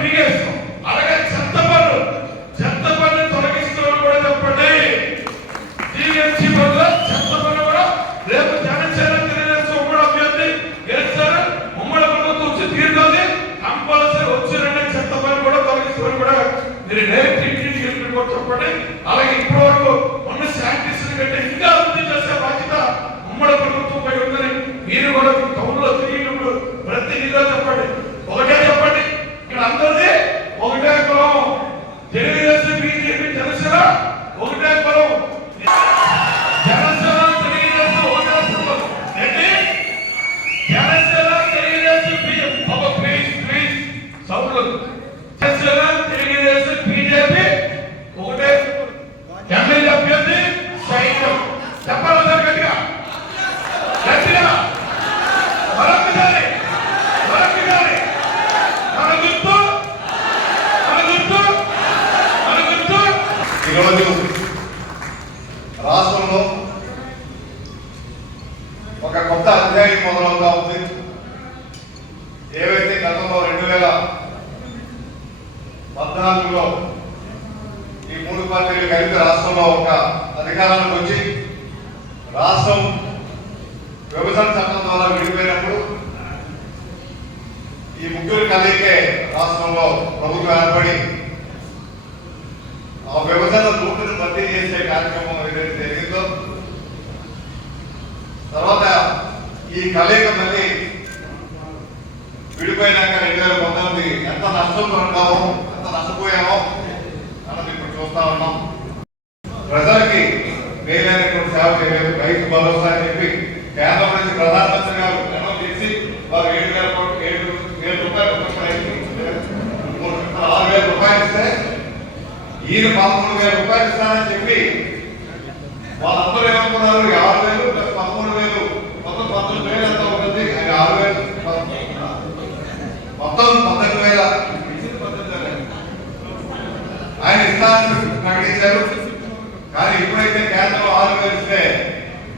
తిరిగేస్తాం అలాగే చెత్త పనులు చెత్త పనులు తొలగిస్తున్నామని కూడా చెప్పండి. టీఎంసీ పనులు చెత్త పనులు కూడా రేపు జనసేన తెలుగుదేశం కూడా అభ్యర్థి గెలిచారు ఉమ్మడి ప్రభుత్వం వచ్చి తీరుతుంది. కంపల్సరీ వచ్చిందంటే చెత్త పనులు కూడా తొలగిస్తామని కూడా. మీరు డైరెక్ట్ ఇంటికి చెప్పండి. అలాగే ఇప్పటి వరకు ఈరోజు రాష్ట్రంలో ఒక కొత్త అధ్యాయం మొదలవుతా ఉంది. ఏవైతే గతంలో రెండు వేల పద్నాలుగులో ఈ మూడు పార్టీలు కలిపి రాష్ట్రంలో ఒక అధికారానికి వచ్చి రాష్ట్రం విభజన చట్టం ద్వారా విడిపోయినప్పుడు ఈ ముగ్గురు కలయికే రాష్ట్రంలో ప్రభుత్వం ఏర్పడి ఆ విభజన రూపుని భర్తీ చేసే కార్యక్రమం ఏదైతే జరిగిందో తర్వాత ఈ కలయిక మళ్ళీ విడిపోయినాక రెండు వేల పంతొమ్మిది ఎంత నష్టంతో ఉంటామో నష్టపోయామో అన్నది ఇప్పుడు చూస్తా ఉన్నాం. ప్రజలకి మేలైనటువంటి సేవ చేయలేదు. రైతు భరోసా అని చెప్పి కేంద్రం నుంచి ప్రధానమంత్రి గారు అనౌన్స్ చేసి వారు ఏడు వేల కోట్లు ఏడు వేల రూపాయలు ఆరు వేల రూపాయలు ఇస్తే ఈయన పదమూడు వేల రూపాయలు ఇస్తానని చెప్పి వాళ్ళందరూ ఏమనుకున్నారు? ఆరు వేలు ప్లస్ పదమూడు వేలు. మొత్తం పంతొమ్మిది వేలు ఎంత ఉంటుంది అది ఆరు వేలు. మొత్తం పంతొమ్మిది వేల పంతొమ్మిది వేల ఆయన ఇస్తానని కానీ ఎప్పుడైతే కేంద్రం ఆరు వేలు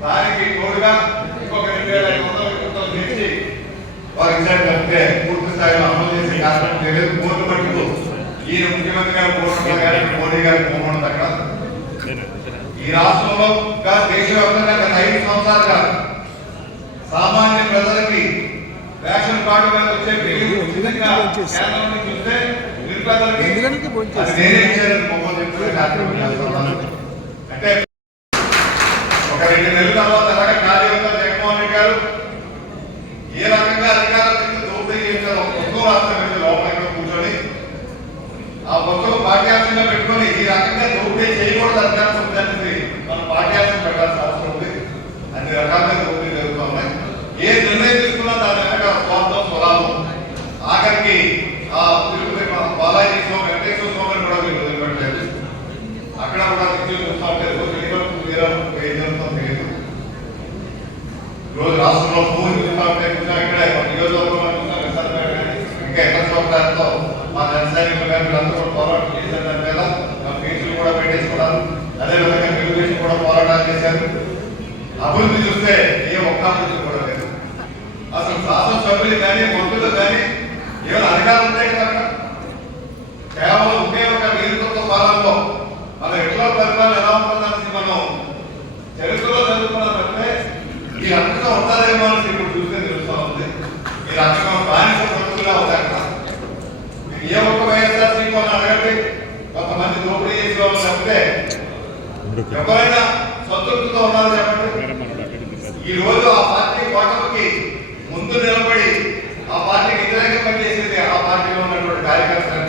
దానికి తోడుగా ఇంకొక రెండు వేల ఐదు వందల రూపాయలు చేసి వారు ఇచ్చారు తప్పితే పూర్తి స్థాయిలో అమలు చేసే కారణం తెలియదు కోర్టు మట్టుకు ఈయన ముఖ్యమంత్రి గారు కోరుకుంటా గారు మోడీ గారు కోరుకుంటా అక్కడ ఈ రాష్ట్రంలో దేశవ్యాప్తంగా గత ఐదు సంవత్సరాలుగా సామాన్య ప్రజలకి రేషన్ కార్డు మీద వచ్చే బిల్లు ఉచితంగా కేంద్రం చూస్తే చేస్తున్నాను. అంటే ఒక రెండు నెలల తర్వాత ఎలాగ కార్యవర్గం జగన్మోహన్ రెడ్డి గారు ఏ రకంగా అధికారుల నుంచి దోపిడీ చేశారో ఒక పుస్తకం రాష్ట్రం లోపల కూర్చొని ఆ పుస్తకం పాఠ్యాంశంగా పెట్టుకొని ఈ రకంగా దోపిడీ చేయకూడదు అధికారం ఉందనేది మనం పాఠ్యాంశం పెట్టాల్సిన అవసరం ఉంది అన్ని రకాలుగా దోపిడీ జరుగుతూ ఉన్నాయి ఏ నిర్ణయం తీసుకున్నా దాని వెనక స్వార్థం స్వలాభం ఆఖరికి ఆ తిరుపతి మన బాలాజీ స్వామి వెంకటేశ్వర స్వామిని కూడా మీరు వదిలిపెట్టలేదు అక్కడ కూడా నిత్యం చూస్తూ ఉంటే రోజు ఏ వరకు వేరే వరకు ఏం జరుగుతుందో తెలియదు రోజు రాష్ట్రంలో భూమి చూస్తూ ఉంటే చూసాం ఇక్కడే మన నియోజకవర్గంలో చూసాం విశాఖపేట కానీ ఇంకా ఎక్కడ చోట్లతో మా జనసైనికులు కానీ వీళ్ళందరూ కూడా పోరాటం చేశారు దాని మీద మా కేసులు కూడా పెట్టేసుకున్నారు అదేవిధంగా తెలుగుదేశం కూడా పోరాటాలు చేశారు అభివృద్ధి చూస్తే ఏ ఒక్క అభివృద్ధి కూడా లేదు. అసలు శాసనసభ్యులు కానీ మంత్రులు కానీ ఏమైనా అధికారం ఉంటే కదా కేవలం సంప్రదాయం ఇప్పుడు చూస్తే తెలుస్తూ ఉంది. ఈ రకంగా బానిస ప్రకృతిలో అవుతారు కదా. ఏ ఒక్క వైఎస్ఆర్సీపీ వాళ్ళని అడగండి. కొంతమంది దోపిడీ చేసే వాళ్ళు చెప్తే ఎవరైనా సంతృప్తితో ఉన్నారో చెప్పండి. ఈ రోజు ఆ పార్టీ కోటమికి ముందు నిలబడి ఆ పార్టీకి వ్యతిరేకంగా చేసేది ఆ పార్టీలో ఉన్నటువంటి కార్యకర్తలు.